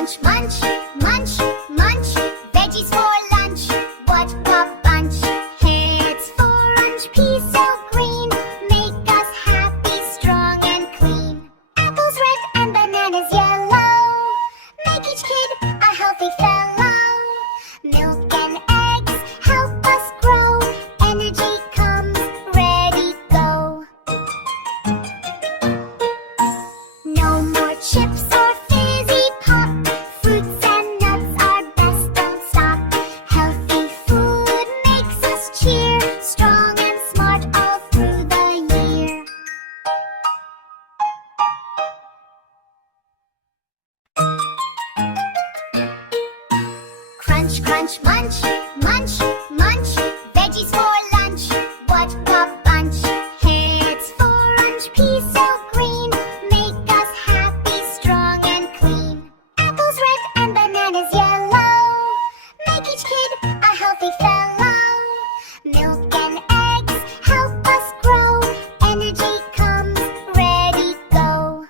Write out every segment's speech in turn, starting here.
crunch, munch, munch, munch. Veggies for lunch, what a bunch. Heads for orange, peas so green, make us happy, strong and clean. Apples red and bananas yellow, make each kid a healthy fellow. Milk and eggs help us grow, energy comes, ready, go. No more chips or fizzy pop, fruits and nuts are best, don't stop. Healthy food makes us cheer, strong and smart all through the year. Crunch, crunch, munch, munch, munch. Veggies for lunch, what a bunch. Heads for orange, peas so green, make us happy, strong and clean. Apples red and bananas yellow, make each kid a healthy fellow. Milk and eggs help us grow, energy comes, ready, go.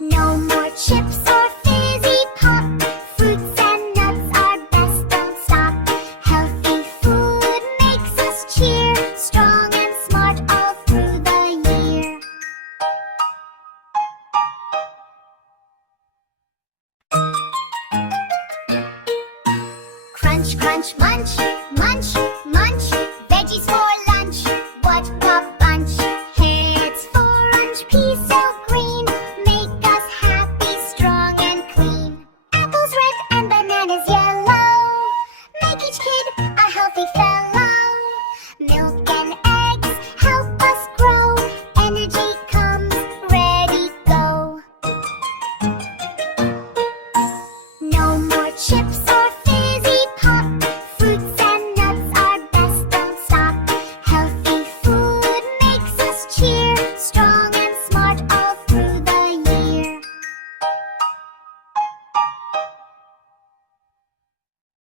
No more chips or fizzy pop, fruits and nuts are best, don't stop. Healthy food makes us cheer, strong and smart all through the year. Crunch, crunch, munch,